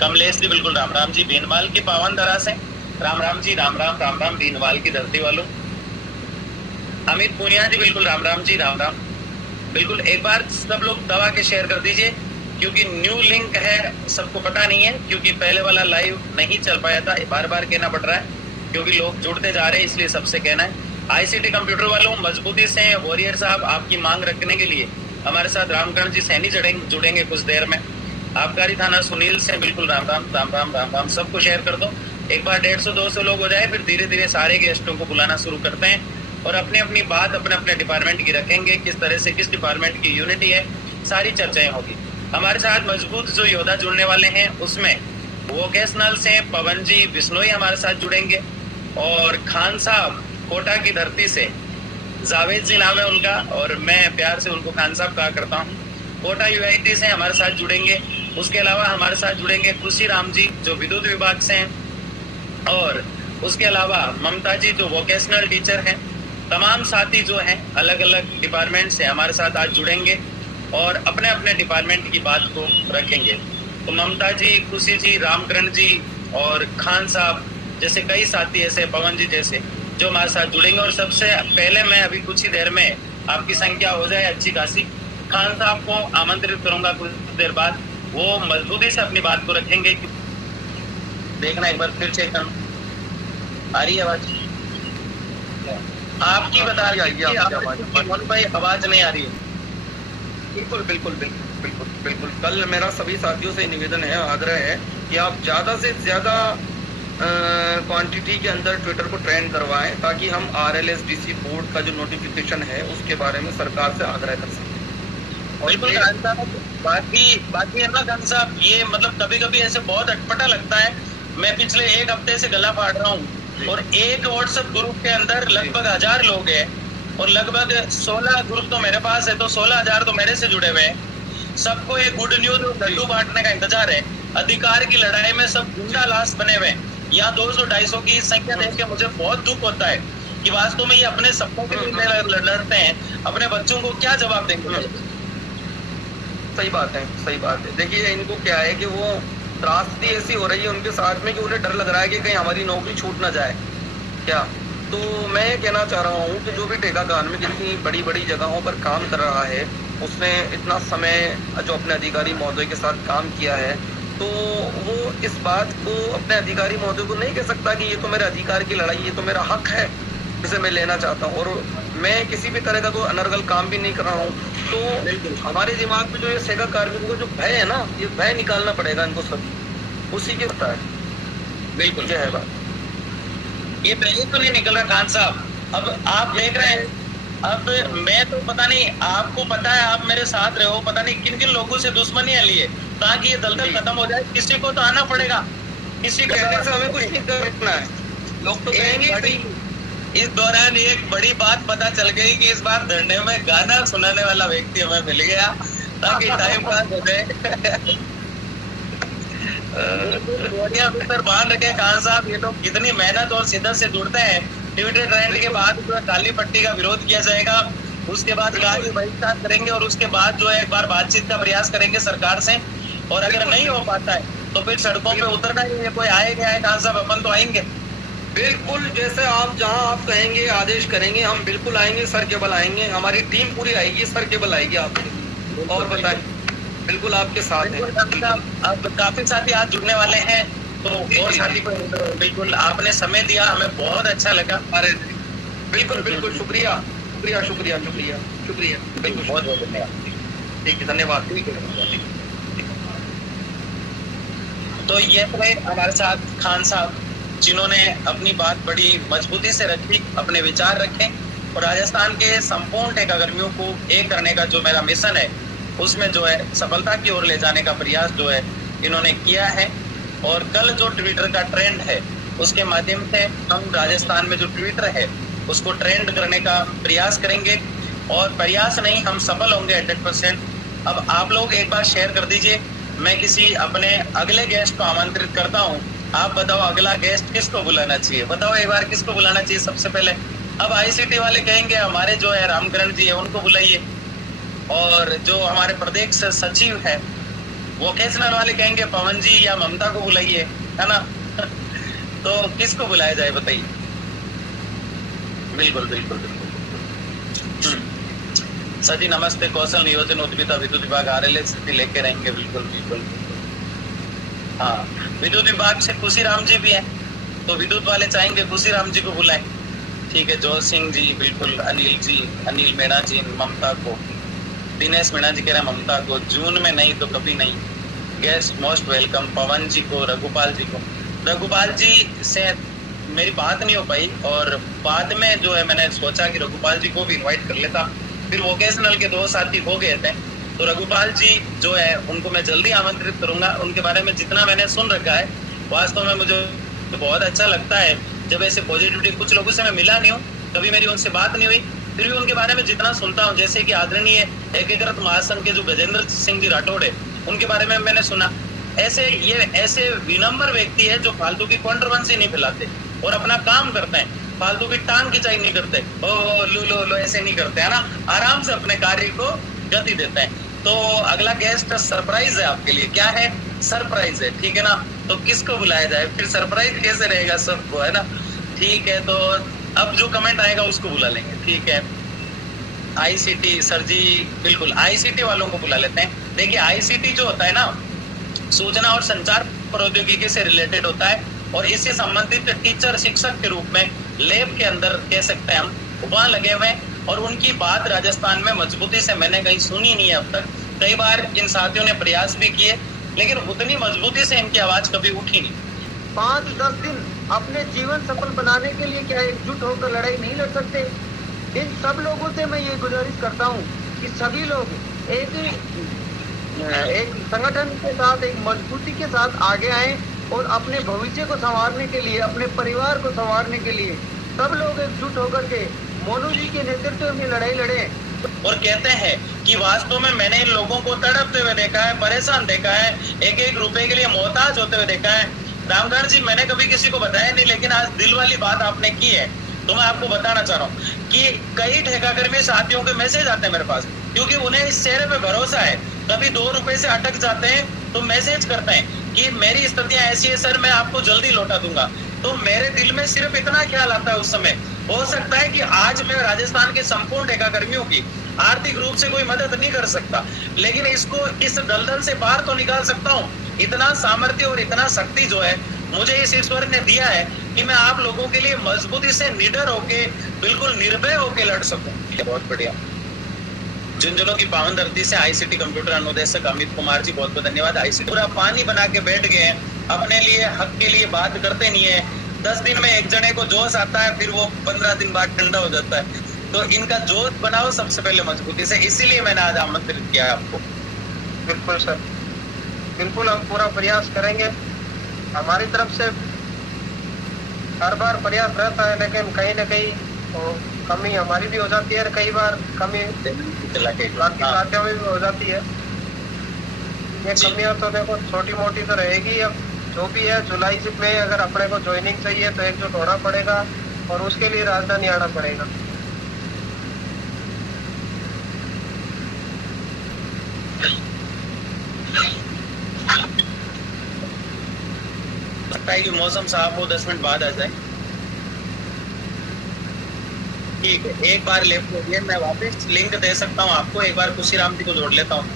कमलेश जी बिल्कुल राम राम जी बीनवाल की पावन धरा से राम राम जी राम राम बीनवाल की धरती वालों। अमित पुनिया जी बिल्कुल राम राम जी राम राम। बिल्कुल एक बार सब लोग दबा के शेयर कर दीजिए क्योंकि न्यू लिंक है, सबको पता नहीं है क्योंकि पहले वाला लाइव नहीं चल पाया था, बार बार कहना पड़ रहा है क्योंकि लोग जुड़ते जा रहे हैं, इसलिए सबसे कहना है आईसीटी कंप्यूटर वालों मजबूती से। वॉरियर साहब आपकी मांग रखने के लिए हमारे साथ रामकरण जी सैनी जुड़ेंगे कुछ देर में। आबकारी थाना सुनील से बिल्कुल राम राम राम राम राम राम। सबको शेयर कर दो, एक बार 150-200 लोग हो जाए, फिर धीरे धीरे सारे गेस्टों को बुलाना शुरू करते हैं और अपनी अपनी बात अपने अपने डिपार्टमेंट की रखेंगे, किस तरह से किस डिपार्टमेंट की यूनिटी है, सारी चर्चाएं होगी। हमारे साथ मजबूत जो योद्धा जुड़ने वाले हैं उसमें वोकेशनल से पवन जी बिश्नोई हमारे साथ जुड़ेंगे और खान साहब कोटा की धरती से, जावेद जी नाम है उनका और मैं प्यार से उनको खान साहब कहा करता हूँ, कोटा यूआईटी से हमारे साथ जुड़ेंगे। उसके अलावा हमारे साथ जुड़ेंगे खुशी राम जी जो विद्युत विभाग से हैं और उसके अलावा ममता जी जो वोकेशनल टीचर हैं। तमाम साथी जो हैं अलग अलग डिपार्टमेंट से हमारे साथ आज जुड़ेंगे और अपने अपने डिपार्टमेंट की बात को रखेंगे। तो ममता जी, खुशी जी, रामकरण जी और खान साहब जैसे कई साथी ऐसे, पवन जी जैसे जो हमारे साथ जुड़ेंगे। और सबसे पहले मैं अभी कुछ ही देर में आपकी संख्या हो जाए अच्छी खासी, खान साहब को आमंत्रित करूंगा कुछ देर बाद, वो मजबूती से अपनी बात को रखेंगे। देखना एक बार फिर चेक करना, आ रही है आवाज आपकी? बता रही है भाई आवाज नहीं आ रही है। बिल्कुल बिल्कुल बिल्कुल बिल्कुल बिल्कुल। कल मेरा सभी साथियों से निवेदन है, आग्रह है कि आप ज्यादा से ज्यादा क्वांटिटी के अंदर ट्विटर को ट्रेंड करवाएं ताकि हम RLSDC बोर्ड का जो नोटिफिकेशन है उसके बारे में सरकार से आग्रह कर सकें। बिल्कुल बाकी है ना खान साहब, ये मतलब कभी कभी ऐसे बहुत अटपटा लगता है। मैं पिछले एक हफ्ते से गला फाड़ रहा हूँ और एक व्हाट्सएप ग्रुप के अंदर लगभग 1000 लोग हैं और लगभग 16 ग्रुप तो मेरे पास है, तो 16,000 तो मेरे से जुड़े हुए हैं। सबको एक गुड न्यूज और लड्डू बांटने का इंतजार है। अधिकार की लड़ाई में सब गुंडा लाश बने हुए हैं। यहाँ 200-250 की संख्या देख के मुझे बहुत दुख होता है कि वास्तव में ये अपने सपनों के लिए लड़ते हैं, अपने बच्चों को क्या जवाब देंगे? सही बात है, सही बात है। देखिए इनको क्या है कि वो त्रासदी ऐसी हो रही है उनके साथ में कि उन्हें डर लग रहा है कि कहीं हमारी नौकरी छूट ना जाए क्या। तो मैं कहना चाह रहा हूँ कि जो भी टेका कार्मिक इतनी बड़ी बड़ी जगहों पर काम कर रहा है, उसने इतना समय जो अपने अधिकारी महोदय के साथ काम किया है, तो वो इस बात को अपने अधिकारी महोदय को नहीं कह सकता कि ये तो मेरे अधिकार की लड़ाई, ये तो मेरा हक है जिसे मैं लेना चाहता हूँ और मैं किसी भी तरह का कोई अनर्गल काम भी नहीं कर रहा हूँ। तो हमारे दिमाग में जो ये सेगा कार्मिकों का जो भय है ना, ये भय निकालना पड़ेगा इनको सब, उसी के पता है। बिल्कुल क्या है बात, ये भय तो नहीं निकल रहा खान साहब। अब आप देख रहे हैं, अब मैं तो पता नहीं, आपको पता है आप मेरे साथ रहे हो, पता नहीं किन किन लोगों से दुश्मनी लिए ताकि ये दलदल खत्म हो जाए। किसी को तो आना पड़ेगा, किसी को कहने से हमें कुछ नहीं करना है। लोग तो कहेंगे। इस दौरान एक बड़ी बात पता चल गई कि इस बार धरने में गाना सुनाने वाला व्यक्ति हमें मिल गया ताकि टाइम पास हो जाए। बांध रखे खान साहब, ये लोग कितनी मेहनत और शिद्दत से जुड़ते हैं। ट्विटर ट्रेंड के बाद जो है काली पट्टी का विरोध किया जाएगा, उसके बाद गाड़ी बहिष्कार करेंगे और उसके बाद जो है एक बार बातचीत का प्रयास करेंगे सरकार से, और अगर नहीं हो पाता है तो फिर सड़कों पे उतरना ही है। कोई आएगा खान साहब, अपन तो आएंगे बिल्कुल। जैसे आप जहां आप कहेंगे, आदेश करेंगे, हम बिल्कुल आएंगे, सर के बल आएंगे, हमारी टीम पूरी आएगी, सर के बल आएगी आपके। और बताएं, बिल्कुल आपके साथ है। अब काफी साथी आज जुड़ने वाले हैं, तो और साथी को बिल्कुल आपने समय दिया, हमें बहुत अच्छा लगा। अरे बिल्कुल बिल्कुल, शुक्रिया शुक्रिया शुक्रिया शुक्रिया शुक्रिया, बिल्कुल बहुत बहुत धन्यवाद। ठीक है, धन्यवाद। तो ये थे हमारे साथ खान साहब जिन्होंने अपनी बात बड़ी मजबूती से रखी, अपने विचार रखे और राजस्थान के संपूर्ण ठेकाकर्मियों को एक करने का जो मेरा मिशन है उसमें जो है सफलता की ओर ले जाने का प्रयास जो है इन्होंने किया है। और कल जो ट्विटर का ट्रेंड है उसके माध्यम से हम राजस्थान में जो ट्विटर है उसको ट्रेंड करने का प्रयास करेंगे, और प्रयास नहीं, हम सफल होंगे 100%। अब आप लोग एक बार शेयर कर दीजिए। मैं किसी अपने अगले गेस्ट को आमंत्रित करता हूँ। आप बताओ अगला गेस्ट किसको बुलाना चाहिए, बताओ एक बार किसको बुलाना चाहिए सबसे पहले। अब आईसीटी वाले कहेंगे हमारे जो है रामकरण जी है उनको बुलाइए, और जो हमारे प्रदेश सचिव है वोकेशनल वाले कहेंगे पवन जी या ममता को बुलाइए, है ना। तो किसको बुलाया जाए बताइए। बिल्कुल बिल्कुल बिल्कुल। सर जी नमस्ते, कौशल नियोजन उद्भिदा विद्युत विभाग RLS स्थिति लेके रहेंगे। बिल्कुल बिल्कुल। हाँ, विद्युत विभाग से खुशीराम जी भी हैं, तो विद्युत वाले चाहेंगे खुशीराम जी को बुलाएं। ठीक है, जोर सिंह जी, बिल्कुल, अनिल जी, अनिल मीणा जी, ममता को, दिनेश मीणा जी कह रहे हैं ममता को, जून में नहीं तो कभी नहीं, गेस्ट मोस्ट वेलकम, पवन जी को, रघुपाल जी को। रघुपाल जी से मेरी बात नहीं हो पाई और बाद में जो है मैंने सोचा कि रघुपाल जी को भी इनवाइट कर लेता, फिर वोकेशनल के 2 साथी हो गए थे, तो रघुपाल जी जो है उनको मैं जल्दी आमंत्रित करूंगा। उनके बारे में जितना मैंने सुन रखा है, वास्तव में मुझे तो बहुत अच्छा लगता है जब ऐसे पॉजिटिविटी, कुछ लोगों से मैं मिला नहीं हूँ, कभी मेरी उनसे बात नहीं हुई, फिर भी उनके बारे में जितना सुनता हूँ, जैसे कि आदरणीय एकीकृत महासंघ के जो गजेंद्र सिंह जी राठौड़ है, उनके बारे में मैंने सुना। ऐसे विनम्र व्यक्ति है जो फालतू की कंट्रोवर्सी नहीं फैलाते और अपना काम करते हैं, फालतू की टांग खिंचाई नहीं करते, ओ लो ऐसे नहीं करते, है ना, आराम से अपने कार्य को गति देते हैं। तो अगला गेस्ट सरप्राइज है आपके लिए। क्या है? सरप्राइज है, ठीक है ना। तो किसको बुलाया जाए? फिर सरप्राइज कैसे रहेगा सबको, है ना। ठीक है, तो अब जो कमेंट आएगा उसको बुला लेंगे, ठीक है। ICT सर जी, बिल्कुल ICT वालों को बुला लेते हैं। देखिए ICT जो होता है ना, सूचना और संचार प्रौद्योगिकी से रिलेटेड होता है और इससे संबंधित टीचर, शिक्षक के रूप में लैब के अंदर कह सकते हैं हम, वहां लगे हुए हैं और उनकी बात राजस्थान में मजबूती से मैंने कहीं सुनी नहीं है अब तक। कई बार इन साथियों ने प्रयास भी किए, लेकिन उतनी मजबूती से इनकी आवाज कभी उठी नहीं। 5-10 दिन अपने जीवन सफल बनाने के लिए क्या एकजुट होकर लड़ाई नहीं लड़ सकते? इन सब लोगों से मैं ये गुजारिश करता हूँ कि सभी लोग एक संगठन के साथ, एक मजबूती के साथ आगे आए और अपने भविष्य को संवारने के लिए, अपने परिवार को संवारने के लिए सब लोग एकजुट होकर के मोनू जी के नेतृत्व में लड़ाई लड़े। और कहते हैं कि वास्तव में मैंने इन लोगों को तड़पते हुए देखा है, परेशान देखा है, एक एक रुपए के लिए मोहताज होते हुए देखा है। रामगढ़ जी, मैंने कभी किसी को बताया नहीं, लेकिन आज दिल वाली बात आपने की है, तो मैं आपको बताना चाह रहा हूँ कि कई ठेकाकर्मी साथियों के मैसेज आते हैं मेरे पास, क्योंकि उन्हें इस चेहरे पे भरोसा है। कभी 2 रुपए से अटक जाते हैं तो मैसेज करते हैं कि मेरी स्थितियां ऐसी है सर, मैं आपको जल्दी लौटा दूंगा। तो मेरे दिल में सिर्फ इतना ख्याल आता है उस समय, हो सकता है कि आज मैं राजस्थान के संपूर्ण ठेकाकर्मियों की आर्थिक रूप से कोई मदद नहीं कर सकता, लेकिन इसको इस दलदल से बाहर तो निकाल सकता हूँ। इतना सामर्थ्य और इतना शक्ति जो है मुझे इस ईश्वर ने दिया है कि मैं आप लोगों के लिए मजबूती से निडर होके, बिल्कुल निर्भय होके लड़ सकूं। बहुत बढ़िया। झुंझुनू की पावन धरती से ICT कंप्यूटर अनुदेशक अमित कुमार जी, बहुत बहुत धन्यवाद। ICT पूरा पानी बना के बैठ गए, अपने लिए, हक के लिए बात करते नहीं है। 10 दिन में एक जने को जोश आता है, फिर वो 15 दिन बाद ठंडा हो जाता है। तो इनका जोश बनाओ सबसे पहले मजबूती से, इसीलिए मैंने आज आमंत्रित किया है आपको। बिल्कुल सर, बिल्कुल हम पूरा प्रयास करेंगे। हमारी तरफ से हर बार प्रयास रहता है, लेकिन कहीं ना कहीं कमी हमारी भी हो जाती है, कई बार कमी बाकी साथियों में भी हो जाती है। ये कमियां तो देखो छोटी मोटी तो रहेगी। अब जो भी है, जुलाई में अगर अपने को ज्वाइनिंग चाहिए तो एकजुट होना पड़ेगा और उसके लिए राजधानी आना पड़ेगा। लगता है कि मौसम साफ हो, 10 मिनट बाद आ जाए। ठीक है, एक बार लेफ्ट हो गया, मैं वापस लिंक दे सकता हूँ आपको, एक बार खुशीराम जी को जोड़ लेता हूँ।